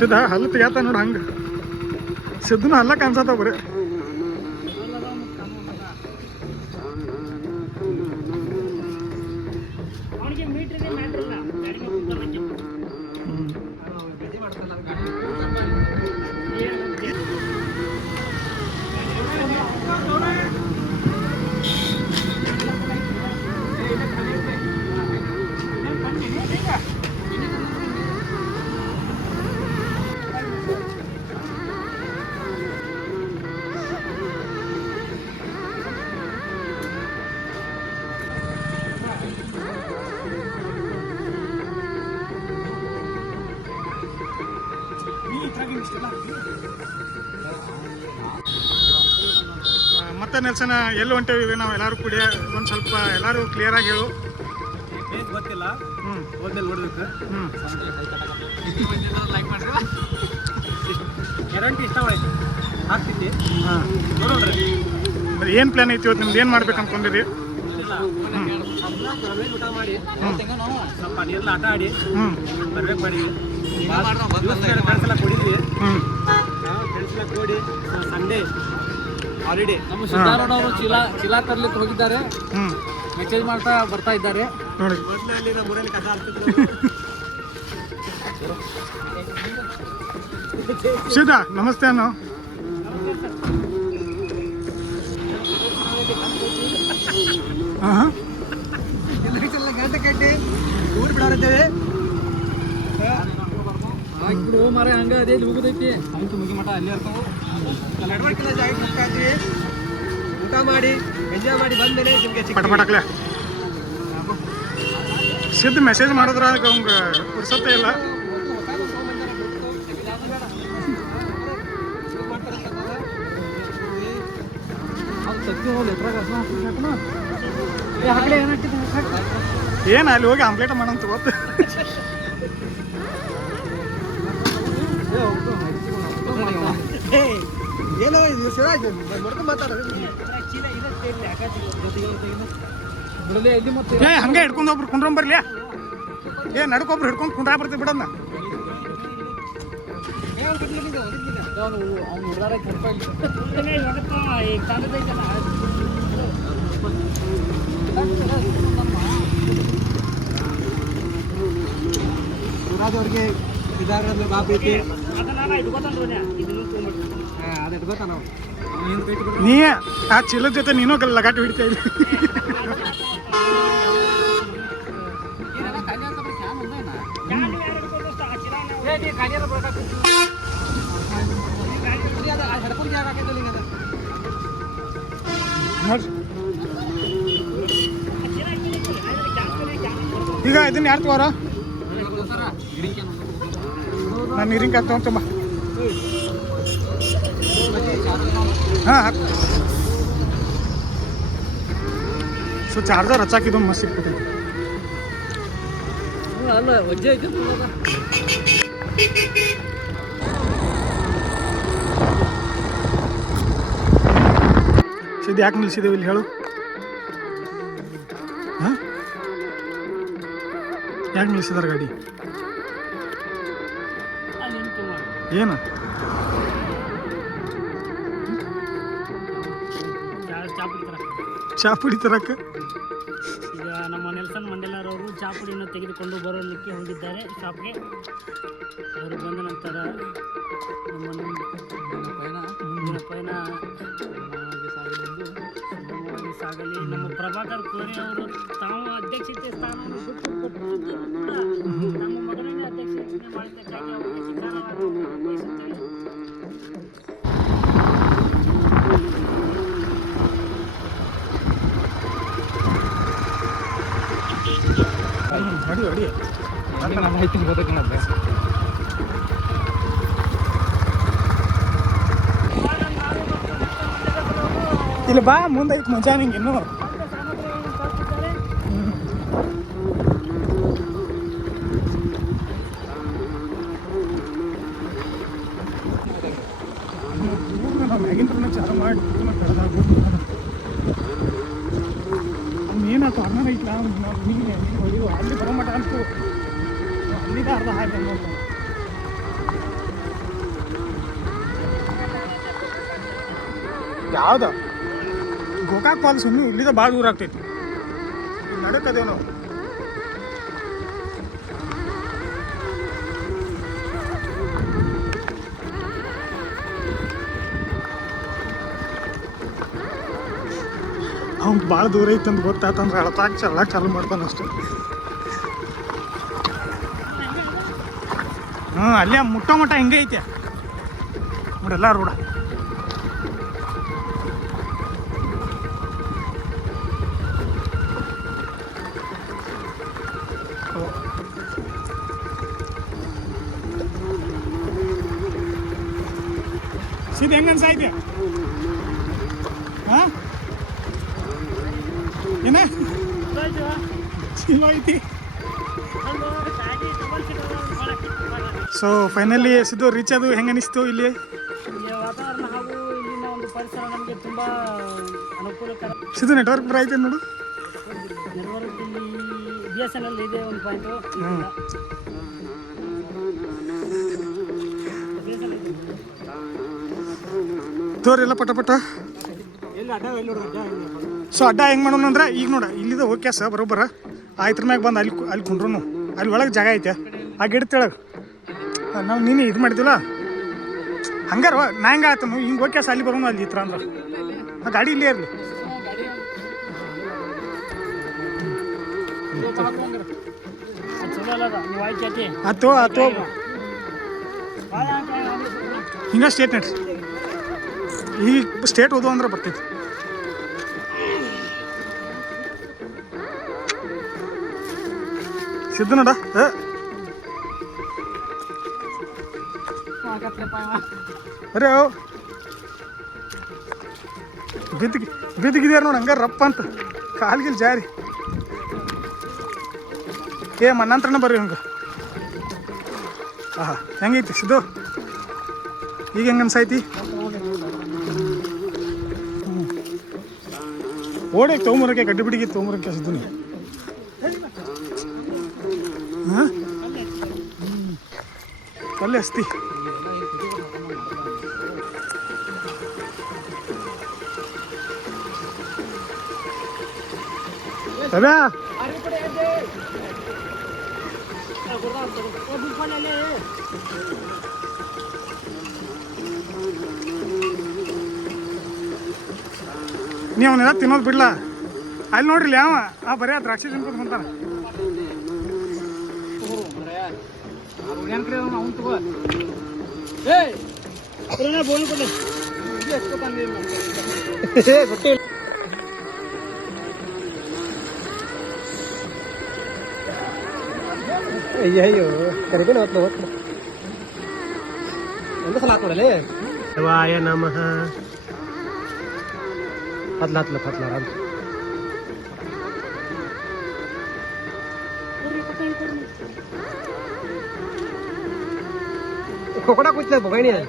ಸಿದ್ಧ ಹಲ್ಲು ತೆಗ್ಯಾತ ನೋಡು ಹಂಗೆ ಸಿದ್ದನು ಹಲ್ಲ ಕಾಣಿಸತ್ತ ಬರೀ ಮತ್ತೆ ನೆಲ್ಸನ ಎಲ್ಲಿ ಹೊಂಟೇವಿ ನಾವು ಎಲ್ಲರೂ ಕೂಡಿ ಒಂದು ಸ್ವಲ್ಪ ಎಲ್ಲರೂ ಕ್ಲಿಯರ್ ಆಗಿ ಹೇಳು ಗೊತ್ತಿಲ್ಲ ಹೋದ್ಮೇಲೆ ನೋಡ್ಬೇಕು ಗ್ಯಾರಂಟಿ ಇಷ್ಟವಾಯ್ತು ಆಗ್ತಿದ್ದೆ ನೋಡ್ರಿ ಮತ್ತೆ ಏನು ಪ್ಲಾನ್ ಐತಿ ಇವತ್ತು ನಿಮ್ದು ಏನು ಮಾಡ್ಬೇಕು ಅನ್ಕೊಂಡಿರಿ ಊಟ ಮಾಡಿ ಸ್ವಲ್ಪ ನೀರೆಲ್ಲ ಆಟ ಆಡಿ ಬರ್ಬೇಕು ಮಾಡಿದ್ವಿ ಫ್ರೆಂಡ್ಸ್ ಎಲ್ಲ ಕೊಡಿದ್ವಿ ಫ್ರೆಂಡ್ಸ್ ಎಲ್ಲ ಕೊಡಿ ಸಂಡೇ ಹಾಲಿಡೇ ನಮ್ಮ ಸಿದ್ದಾರೂಢ ಅವರು ಚೀಲ ತರ್ಲಿಕ್ಕೆ ಹೋಗಿದ್ದಾರೆ ಮೆಸೇಜ್ ಮಾಡ್ತಾ ಬರ್ತಾ ಇದ್ದಾರೆ ನೋಡಿ ಮೊದಲಲ್ಲಿ ನಮ್ಮ ಊರಲ್ಲಿ ಕಥೆ ಆಗ್ತಿದ್ರು ಸೀದಾ ನಮಸ್ತೆ ಅನ್ನು ಗಂಟೆ ಕಟ್ಟಿ ಊರು ಬಿಡೋರಿದ್ದೇವೆ ಆಗ್ಬಿಡು ಮರ ಹಂಗ ಅದೇ ಮುಗಿದೈತಿ ಆಯ್ತು ಮುಗಿ ಮಠ ಅಲ್ಲಿ ಇರ್ತಾವೆ ನಡವಳಿಕೆಲ್ಲ ಜಾಗ ಹೋಗ್ತಾ ಇದ್ವಿ ಊಟ ಮಾಡಿ ಎಂಜಾಯ್ ಮಾಡಿ ಬಂದ್ಮೇಲೆ ನಿಮಗೆ ಪಟಪಟಕ್ಲೆ ಸಿದ್ಧ ಮೆಸೇಜ್ ಮಾಡಿದ್ರ ಅದಕ್ಕೆ ಅವಂಗೆ ಪುರ್ಸತ್ತೆ ಇಲ್ಲ ಏನು ಅಲ್ಲಿ ಹೋಗಿ ಆಮ್ಲೆಟ್ ಮಾಡೋಂತ ಗೊತ್ತು ಏನೋ ನೋಡ್ಕೊಂಡು ಮಾತಾಡೋದು ಏ ಹಂಗೆ ಹಿಡ್ಕೊಂಡು ಒಬ್ರು ಕುಂಡ್ರಂ ಬರ್ಲಿ ಏ ನಡ್ಕೊಬ್ರು ಹಿಡ್ಕೊಂಡು ಕುಂಡ್ರಾ ಬರ್ತೀವಿ ಬಿಡೋಣ ಅವ್ರಿಗೆ ಇದಾರ ಬಾಬ್ ಐತಿ ನೀ ಆ ಚೀಲದ ಜೊತೆ ನೀನು ಲಗಾಟಿ ಹಿಡಿತಾ ಇಲ್ಲ ಈಗ ಇದನ್ನ ಯಾರು ತಗೋರ ನಾನು ನೀರಿನ ಕಾಯಿ ತೊಗೊಂತಮ್ಮ ಹಾಂ ಸೊ ಚಾರ್ಜರ್ ಹಚ್ಚಾಕಿದ್ದು ಮಸ್ತ್ ಸಿಕ್ಬಿಟ್ಟೈತಿ ಅಲ್ಲ ವಜ್ಜೆ ಐತಿ ಸಿದ್ದು ಯಾಕೆ ನಿಲ್ಸಿದ್ದೇವೆ ಇಲ್ಲಿ ಹೇಳು ಹಾಂ ಯಾಕೆ ನಿಲ್ಸಿದಾರೆ ಗಾಡಿ ಏನು ಚಾ ಪುಡಿ ತರಕ್ಕೆ ಈಗ ನಮ್ಮ ನೆಲ್ಸನ್ ಮಂಡೇಲರವರು ಚಾ ಪುಡಿಯನ್ನು ತೆಗೆದುಕೊಂಡು ಬರಲಿಕ್ಕೆ ಹೋಗಿದ್ದಾರೆ ಶಾಪ್ಗೆ. ಅವರು ಬಂದ ನಂತರ ಮುಂದಿನ ಪಯಣ ಸಾಗಲಿ. ನಮ್ಮ ಪ್ರಭಾಕರ್ ಕೋರೆ ಅವರು ತಾವು ಅಧ್ಯಕ್ಷತೆ ಸ್ಥಾನವನ್ನು ಬಿಟ್ಟುಕೊಟ್ಟಿದ್ದು ಕೂಡ ನಮ್ಮ ಮಗನನ್ನೇ ಅಧ್ಯಕ್ಷತೆ ಮಾಡಿದ್ದಕ್ಕಾಗಿ ಅವರಿಗೆ ಚಿತ್ರವನ್ನು ವಹಿಸುತ್ತೇನೆ. ಅಡಿ ಅಡಿ ಇಲ್ಲಿ ಬಾ ಮುಂದೆ ಐತೆ ಮಜಾ ನಿಂಗೆ ಇನ್ನು ಮ್ಯಾಗಿನ ಚಾಲು ಮಾಡಿ ಏನಾಯ್ತು ಅರ್ಣ ಐತ್ಲ ನೀನು ಹೊಡಿವು ಅಲ್ಲಿ ಬರೋ ಮಟ ಅಂತು ಅಲ್ಲಿದೆ ಅರ್ಧ ಹಾಕಿ ನೋಡ್ರಿ ಯಾವ್ದು ಗೋಕಾಕ್ ಫಾಲ್ಸ್ ಇನ್ನೂ ಇಲ್ಲಿಂದ ಭಾಳ ದೂರ ಆಗ್ತೈತಿ. ನಡಕದೇವು ನಾವು. ಅವ್ನು ಭಾಳ ದೂರ ಐತೆ ಅಂತ ಗೊತ್ತಾತಂದ್ರೆ ಅಳತಾಗ ಚಾಲು ಮಾಡ್ತಾನೆ ಅಷ್ಟೆ. ಅಲ್ಲೇ ಮುಟ್ಟೋ ಮಟ್ಟ ಹಿಂಗೆ ಐತೆ ನೋಡೆಲ್ಲ ರೋಡ. ಸಿದ್ ಹೆಂಗ ಅನ್ಸಾಯ್ತು? ಹಾಂ ಏನ ಚಲೋ ಐತಿ. ಸೊ ಫೈನಲಿ ಸಿದ್ದು ರೀಚ್ ಅದು ಹೆಂಗೆ ಅನಿಸ್ತು ಇಲ್ಲಿ? ವಾತಾವರಣ ಹಾಗೂ ಇಲ್ಲಿನ ಒಂದು ಪರಿಸರ ನಮಗೆ ತುಂಬ ಅನುಕೂಲಕರ. ಸಿದ್ದು ನೆಟ್ವರ್ಕ್ ಬರ ಐತೆ ನೋಡು. ನೆಟ್ವರ್ಕ್ ಇಲ್ಲಿ BSNL ಇದೆ ಒಂದು ಪಾಯಿಂಟು. ತೋರಿಲ್ಲ ಪಟ ಪಟ. ಸೊ ಅಡ್ಡ ಹೆಂಗೆ ಮಾಡೋಣ ಅಂದ್ರೆ ಈಗ ನೋಡ ಇಲ್ಲಿದ ಓಕೆ ಸ ಬರೋಬ್ಬರ ಆಯ್ತರ ಮ್ಯಾಗ ಬಂದು ಅಲ್ಲಿ ಕುಂಡ್ರು ಅಲ್ಲಿ ಒಳಗೆ ಜಾಗ ಐತೆ ಆ ಗಿಡ ತೆಳಗೆ ನಾವು ನೀನು ಇದು ಮಾಡಿದಿಲ್ಲ ಹಂಗಾರ ನಾ ಹೆಂಗೆ ಆಯ್ತು ಹಿಂಗೆ ಓಕೆ ಸ ಅಲ್ಲಿ ಬರೋಣ ಅಲ್ಲಿ ಈ ಥರ ಅಂದ್ರೆ ಆ ಗಾಡಿ ಇಲ್ಲೇ ಇರಲಿ. ಆತು ಆತು ಹಿಂಗೆ ಸ್ಟೇಟ್ ನಡ್ರಿ. ಈಗ ಸ್ಟೇಟ್ ಓದು ಅಂದ್ರೆ ಬರ್ತೈತಿ. ಸಿದ್ದು ನೋಡ ಅರೆ ಬಿದ್ದಿಗಿದ್ಯಾರ ನೋಡಿ ಹಂಗಾರ ರಪ್ಪ ಅಂತ ಕಾಲ್ಗಿಲ್ ಜಾರಿ. ಮಣ್ಣಂತ್ರನ ಬರ್ರಿ ಹಂಗೆ. ಹೆಂಗೈತಿ ಸಿದ್ದು ಈಗ ಹೆಂಗೆ ಅನ್ಸೈತಿ? ಓಡೇ ತೊಗೊಂಬರಕ್ಕೆ ಗಡ್ಡಿ ಬಿಡಿಗೆ ತೊಗೊಂಬರಕ್ಕೆ ಸಿದ್ದು ನೀ. ಹಾಂ ಕಲ್ಲೆ ಹಸ್ತಿ ಅದೇ ನೀವು ಅವನ್ನೆಲ್ಲ ತಿನ್ನೋದು ಬಿಡ್ಲ. ಅಲ್ಲಿ ನೋಡ್ರಿ ಯಾವ ಬರೀ ದ್ರಾಕ್ಷಿ ತಿನ್ಕೊಂಡು ಹೊಂತಾನ. ಅಯ್ಯಯ್ಯೋ ಕರಿಬೇನ ಹೊತ್ತು ಒಂದು ಸಲ ಹಾಕ್ ನೋಡಲೇ. ಶಿವಾಯ ನಮಃ. ಹತ್ಲಾರ ಅಂತ खोकड़ा कुछ नहीं भगाई नहीं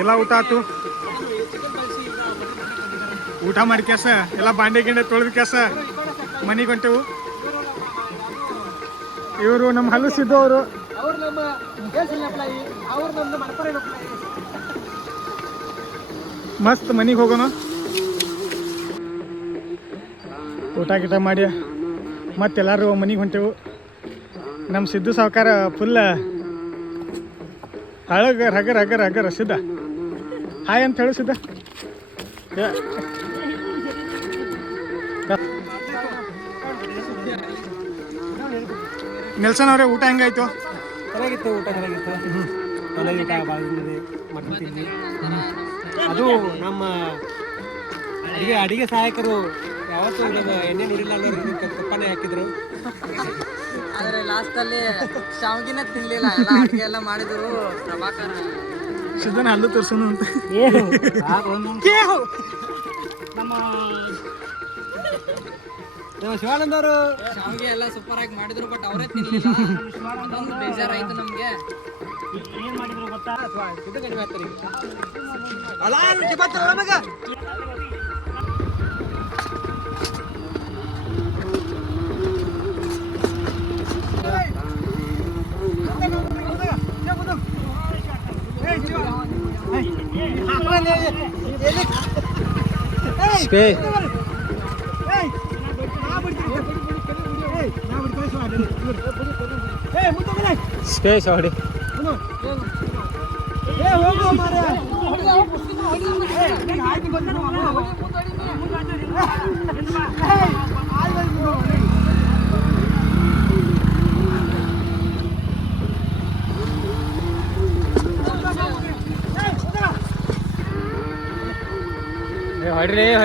ಎಲ್ಲ ಊಟ ಆಯ್ತು. ಊಟ ಮಾಡಿ ಕೆಲಸ ಎಲ್ಲ ಬಾಂಡೆ ಗಿಂಡೆ ತೊಳೆದ ಕೆಲಸ ಮನೆಗೆ ಹೊಂಟೆವು. ಇವರು ನಮ್ಮ ಹಲಸಿದ್ದು ಅವರು ಮಸ್ತ್ ಮನೆಗೆ ಹೋಗೋಣ. ಊಟ ಗೀಟ ಮಾಡಿ ಮತ್ತೆಲ್ಲರೂ ಮನೆಗೆ ಹೊಂಟೆವು. ನಮ್ಮ ಸಿದ್ದು ಸಾವುಕಾರ ಫುಲ್ ಹಳಗ ರಗರ ಸಿದ್ಧ ಹಾಯ್ ಅಂತ ಹೇಳು ಸಿದ್ಧ. ನೆಲ್ಸನ್ ಅವರೇ ಊಟ ಹೆಂಗಾಯ್ತು? ಚೆನ್ನಾಗಿತ್ತು. ಊಟ ಮಟನ್ ತಿಂದ್ವಿ. ಅದು ನಮ್ಮ ಅಡಿಗೆ ಸಹಾಯಕರು ಯಾವತ್ತೂ ನಮ್ಮ ಎಣ್ಣೆ ನೋಡಿಲ್ಲ ಅನ್ನೋರು ತುಪ್ಪನೇ ಹಾಕಿದ್ರು. ಆದರೆ ಲಾಸ್ಟಲ್ಲಿ ಶಾವಿಗೆನ ತಿನ್ನಲಿಲ್ಲ. ಎಲ್ಲ ಅಡುಗೆ ಎಲ್ಲ ಮಾಡಿದ್ರು ಪ್ರಭಾಕರ್. ಸಿದ್ಧನ ಹಲ್ಲು ತೋರ್ಸೋನು ಅಂತ ಏನು ಕೇಹು ನಮ್ಮ ಶಿವಾನಂದ ಅವರು ಶಾವಿಗೆ ಎಲ್ಲ ಸೂಪರ್ ಆಗಿ ಮಾಡಿದ್ರು ಬಟ್ ಅವರೇ ತಿನ್ಲಿಲ್ಲ ಅದೊಂದು ಬೇಜಾರಾಯ್ತು ನಮ್ಗೆ ಏನ್ ಮಾಡಿದ್ರು ಗೊತ್ತಾ ಇದು ಕಡಿಮೆ ಆಗ್ತಾರೆ ಸ್ಪೇಸ್ ಹೊಡಿ ಹೊಡ್ರಿ ಹೊಡಿ